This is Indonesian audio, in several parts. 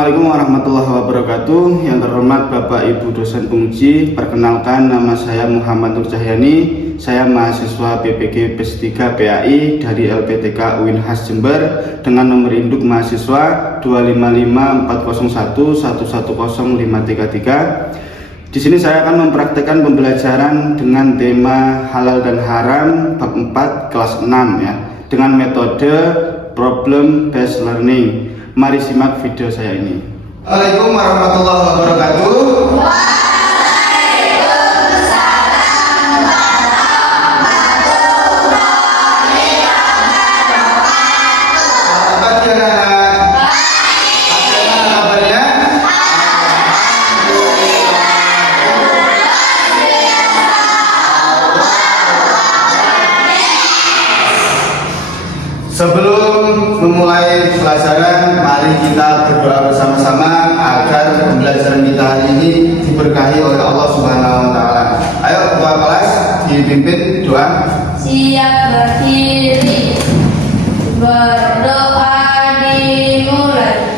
Assalamualaikum warahmatullahi wabarakatuh. Yang terhormat Bapak Ibu dosen penguji, perkenalkan nama saya Muhammad Nur Cahyani. Saya mahasiswa PPG PES 3 PAI dari LPTK UINHAS Jember dengan nomor induk mahasiswa 25541010533. Di sini saya akan mempraktekkan pembelajaran dengan tema halal dan haram bab 4 kelas 6 ya, dengan metode problem based learning. Mari simak video saya ini. Assalamualaikum warahmatullahi wabarakatuh. Sebelum memulai pelajaran, mari kita berdoa bersama-sama agar pembelajaran kita hari ini diberkahi oleh Allah Subhanahu wa taala. Ayo ketua kelas dipimpin doa. Siap berdiri. Berdoa dimulai.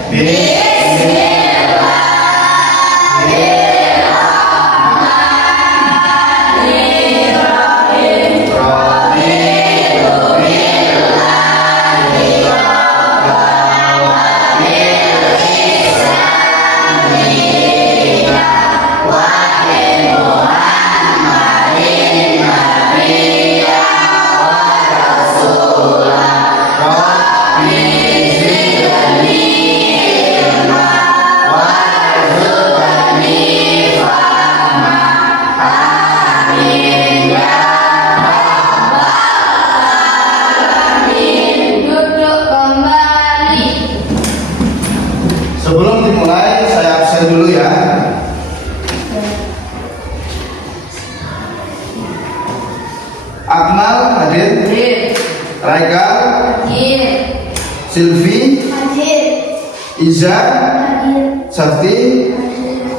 Sebelum dimulai, saya absen dulu ya. Akmal hadir, Raika, Silvi, Iza, Sakti,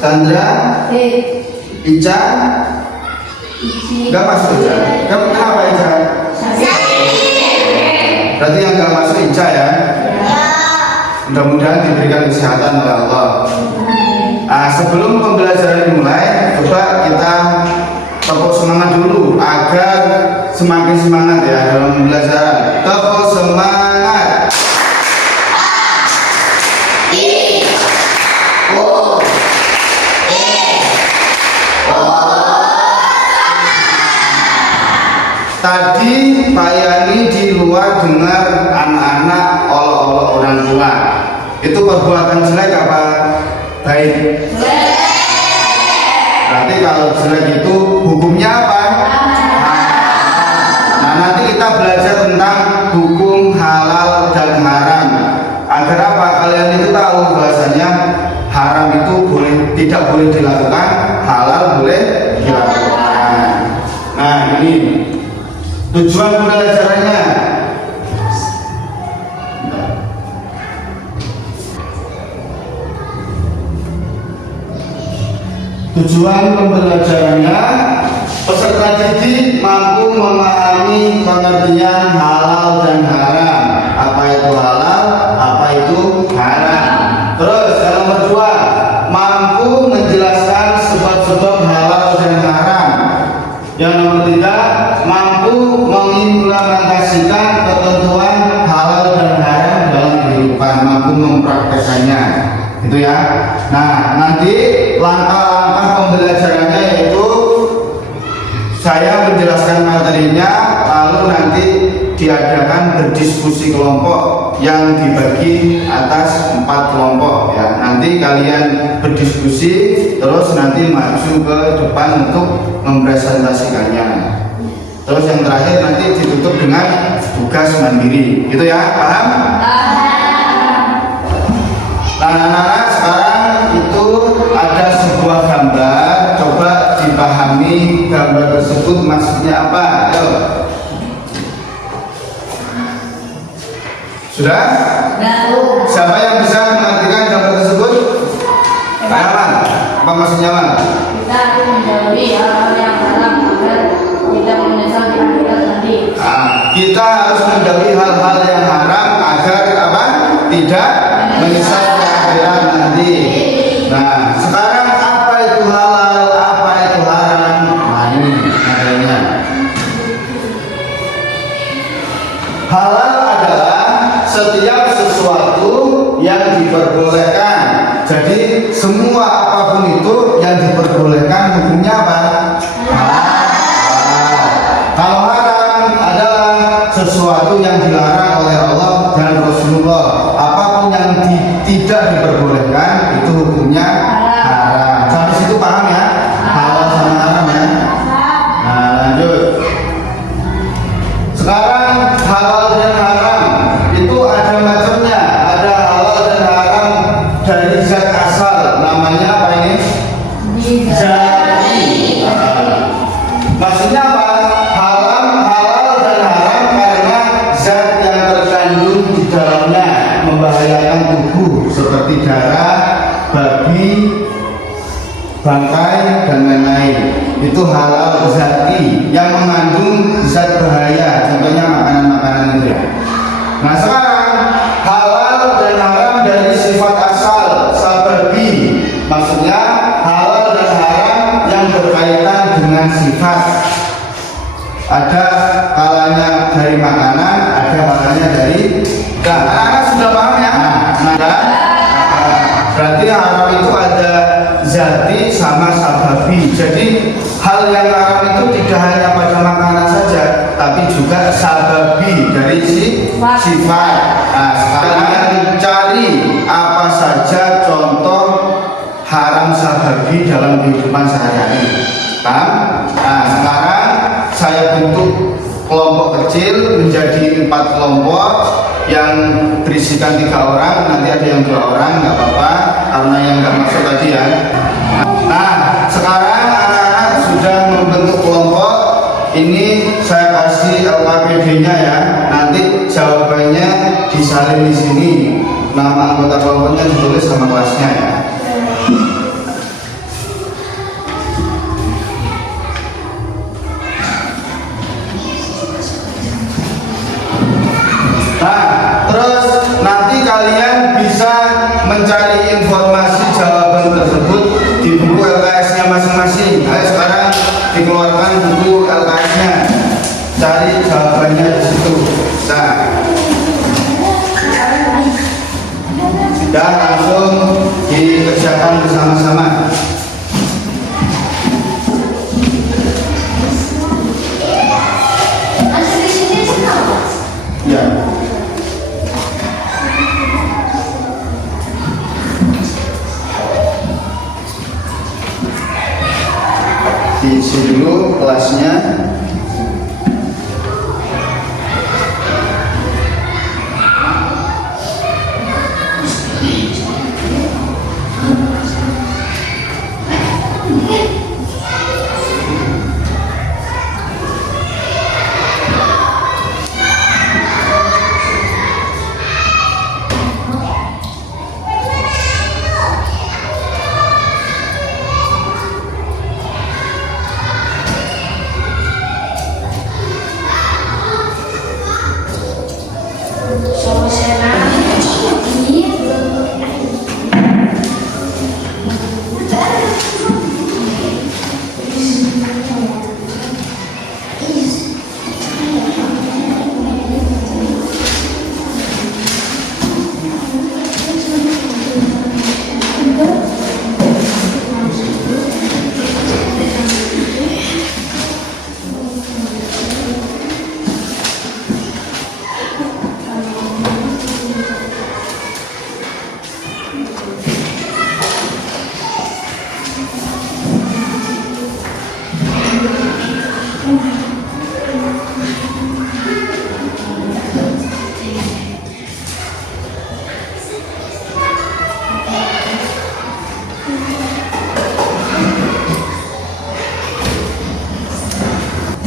Chandra, Ica. Gak masuk Ica. Kenapa Ica? Berarti yang gak masuk Ica ya. Mudah-mudahan diberikan kesehatan oleh Allah. Nah, sebelum pembelajaran dimulai, coba kita tepuk semangat dulu agar semakin semangat ya dalam pembelajaran. Tepuk semangat. Tadi Pak Yani di luar dengar anak-anak olok-olok orang tua. Itu perbuatan jelek apa baik? Berarti kalau jelek itu hukumnya apa? Nah, nanti kita belajar tentang hukum halal dan haram. Agar apa? Kalian itu tahu bahasanya haram itu tidak boleh dilakukan, halal boleh dilakukan. Nah, ini tujuan pembelajarannya. Tujuan pembelajarannya, peserta didik mampu memahami pengertian halal dan haram. Apa itu halal, apa itu haram. Terus yang nomor 2, mampu menjelaskan sebab-sebab halal dan haram. Yang nomor 3, mampu mengimplementasikan ketentuan halal dan haram dalam kehidupan, mampu mempraktekannya. Itu ya. Nah, nanti langkah-langkah pembelajarannya yaitu saya menjelaskan materinya, lalu nanti diadakan berdiskusi kelompok yang dibagi atas 4 kelompok ya. Nanti kalian berdiskusi, terus nanti maju ke depan untuk mempresentasikannya. Terus yang terakhir nanti ditutup dengan tugas mandiri. Gitu ya, paham? Nah, anak-anak, sekarang itu ada sebuah gambar. Coba dipahami gambar tersebut maksudnya apa. Ayo. Sudah? Siapa yang bisa mengartikan gambar tersebut? Aman? Apa maksudnya, Man? Kita harus menjauhi hal-hal yang haram agar tidak menyesal di akhirat nanti. Kita harus menjauhi hal-hal yang haram agar apa? Tidak menyesal di akhirat nanti. Halal adalah setiap sesuatu yang diperbolehkan. Jadi semua apapun itu yang diperbolehkan hukumnya apa? Halal. Kalau haram adalah sesuatu yang dilarang oleh Allah dan Rasulullah. Apapun yang tidak diperbolehkan itu hukumnya haram. Sampai situ paham ya? Halal sama haram ya. Nah, lanjut. Sekarang halal dan haram itu ada macamnya. Ada halal dan haram dari zat asal. Namanya apa ini? Zati. Maksudnya apa? Halal dan haram karena zat yang terkandung di dalamnya membahayakan tubuh seperti darah, babi, bangkai dan lain-lain. Itu halal zati yang mengandung zat bahaya, contohnya makanan-makanan itu ya. Nah sekarang halal dan haram dari sifat asal sababi, maksudnya halal dan haram yang berkaitan dengan sifat. Ada kalanya dari makanan, ada kalanya dari. Nah, anak-anak sudah paham ya? Berarti haram itu ada zati sama sababi. Jadi hal yang haram itu tidak hanya pada makanan saja, tapi juga sababi dari sifat. Nah, sekarang cari apa saja contoh haram sababi dalam kehidupan sehari-hari. Nah, sekarang saya bentuk kelompok kecil menjadi 4 kelompok yang berisikan 3 orang, nanti ada yang 2 orang, nggak apa-apa karena yang nggak masuk tadi ya. Nah sekarang anak-anak sudah membentuk kelompok ini, saya kasih LKPD-nya ya, nanti jawabannya disalin di sini, nama anggota kelompoknya ditulis sama kelasnya ya. Nah, terus nanti kalian bisa mencari informasi jawaban tersebut di buku LKS-nya masing-masing. Ayo sekarang dikeluarkan buku LKS-nya, cari jawabannya di situ. Nah, dan langsung dikerjakan bersama-sama. Ya. Diisi dulu kelasnya.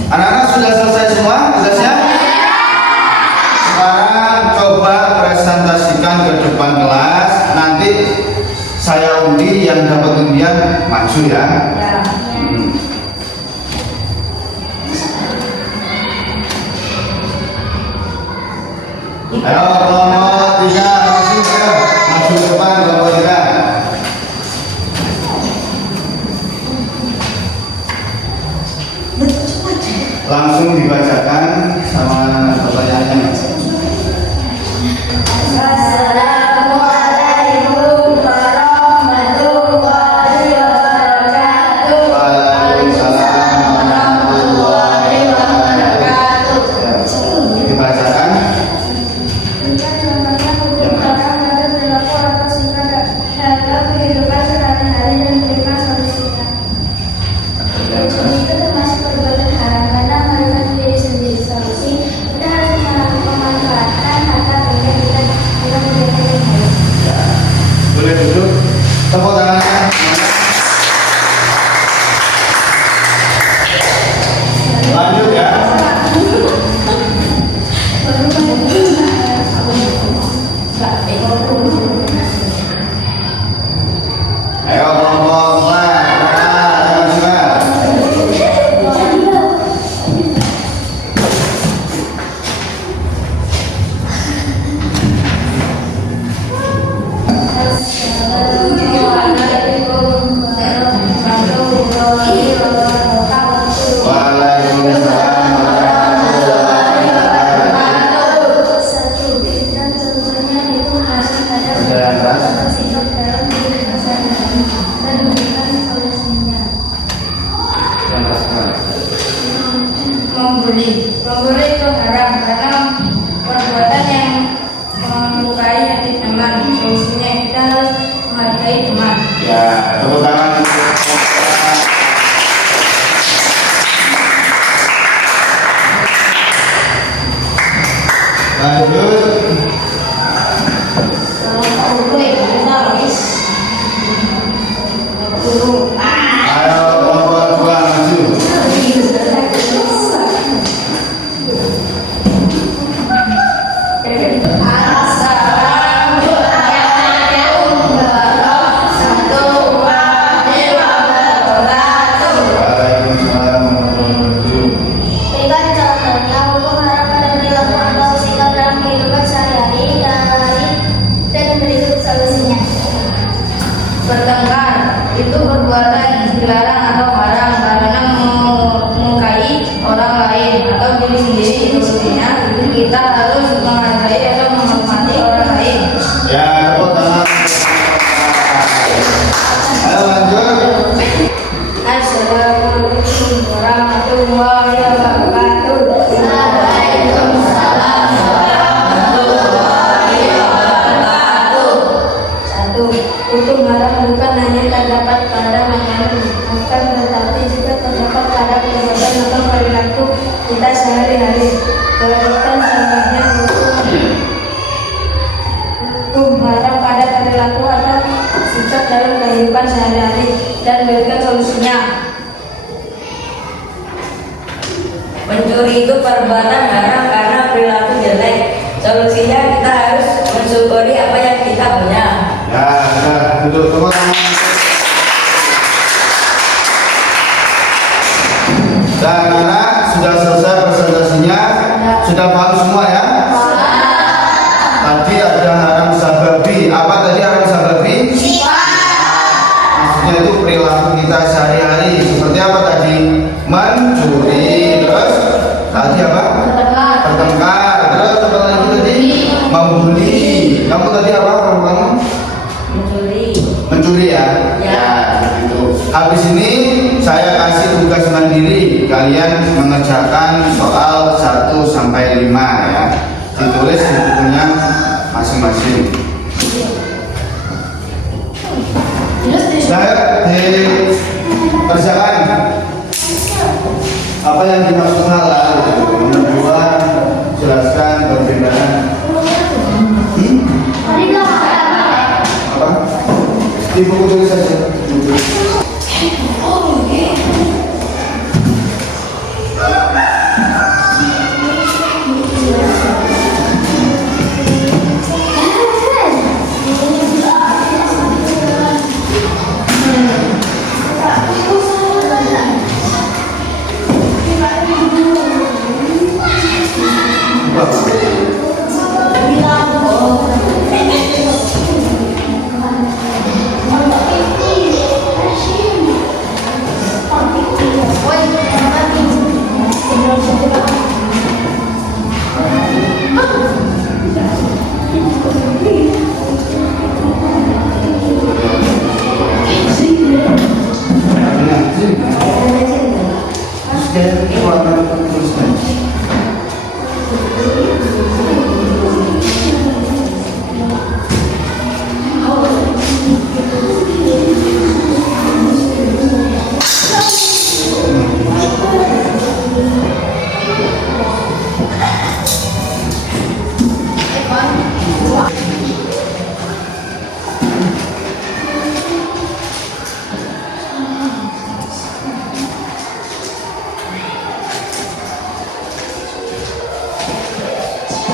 Anak-anak sudah selesai semua tugasnya? Sekarang coba presentasikan ke depan kelas. Nanti saya undi, yang dapat undian maju ya. Ayo kelompok 3 maju, ayo maju ke depan kelompok 3. Langsung dibacakan sama pertanyaannya. Ya, tepuk tangan. Lanjut. Ayo, kelompok 2 maju. Waalaikumsalam warahmatullahi Berikan contohnya hukum haram pada perilaku atau sikap dalam kehidupan sehari-hari dan berikut solusinya. Bertengkar itu perbuatan yang dilarang atau haram karena melukai orang lain atau diri sendiri. Solusinya kita harus menghargai atau menghormati orang lain. Ya, tepuk tangan. Ayo lanjut. Assalamualaikum warahmatullahi wabarakatuh. Waalaikumsalam warahmatullahi wabarakatuh. 1. Hukum haram bukan hanya terdapat pada makanan, akan tetapi juga terdapat pada perbuatan atau perilaku kita sehari-hari. Berikan contohnya hukum haram pada perilaku atau sikap dalam kehidupan sehari-hari dan berikan solusinya. Mencuri itu perbuatan haram karena perilaku jelek. Solusinya kita harus mensyukuri apa yang kita punya. Ya, sudah duduk tepuk tangan. Dan anak sudah selesai presentasinya, sudah paham semua ya? Tadi ada haram sababi. Apa tadi haram sababi? Maksudnya itu perilaku kita sehari-hari. Seperti apa tadi? Mencuri, terus tadi apa? Bertengkar, terus apa lagi tadi? Membuli. Kamu tadi apa? Kamu? Mencuri ya? Ya, gitu. Habis ini saya kasih tugas mandiri. Kalian mengerjakan soal 1 sampai 5 ya. Ditulis di bukunya masing-masing. Saya dikerjakan apa yang dimaksud halal. Nomor 2 jelaskan perbedaan. Apa? Di buku tulis saja.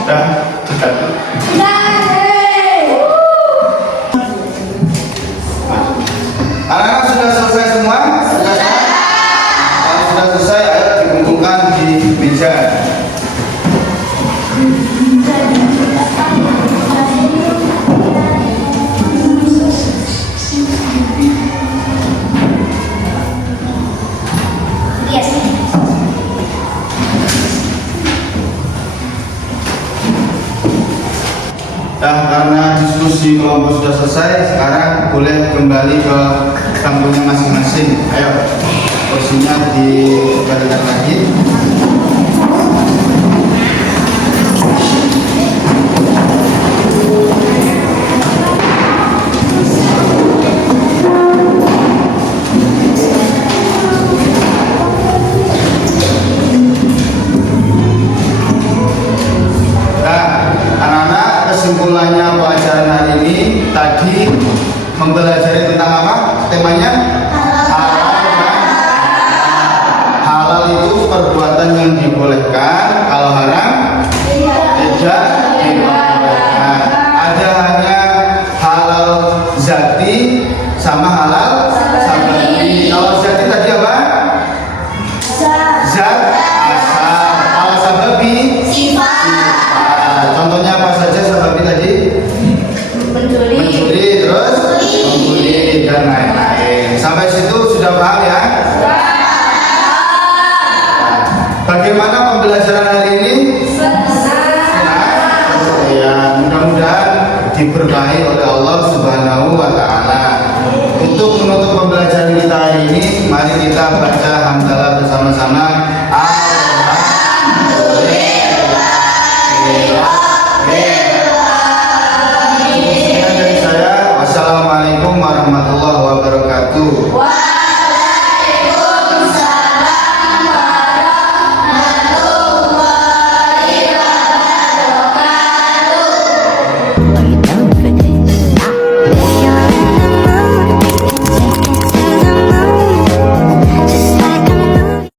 Sudah, dekat. Anak-anak sudah selesai semua? Sudah? Kalau sudah selesai, ayo dikumpulkan di meja. Nah, karena diskusi kelompok sudah selesai, sekarang boleh kembali ke kampungnya masing-masing. Ayo, kursinya dibalikan lagi. diberkahi oleh Allah Subhanahu wa taala. Untuk menutup pembelajaran kita hari ini, mari kita baca hamdalah bersama-sama. Sekian dari saya. Wassalamualaikum warahmatullahi wabarakatuh.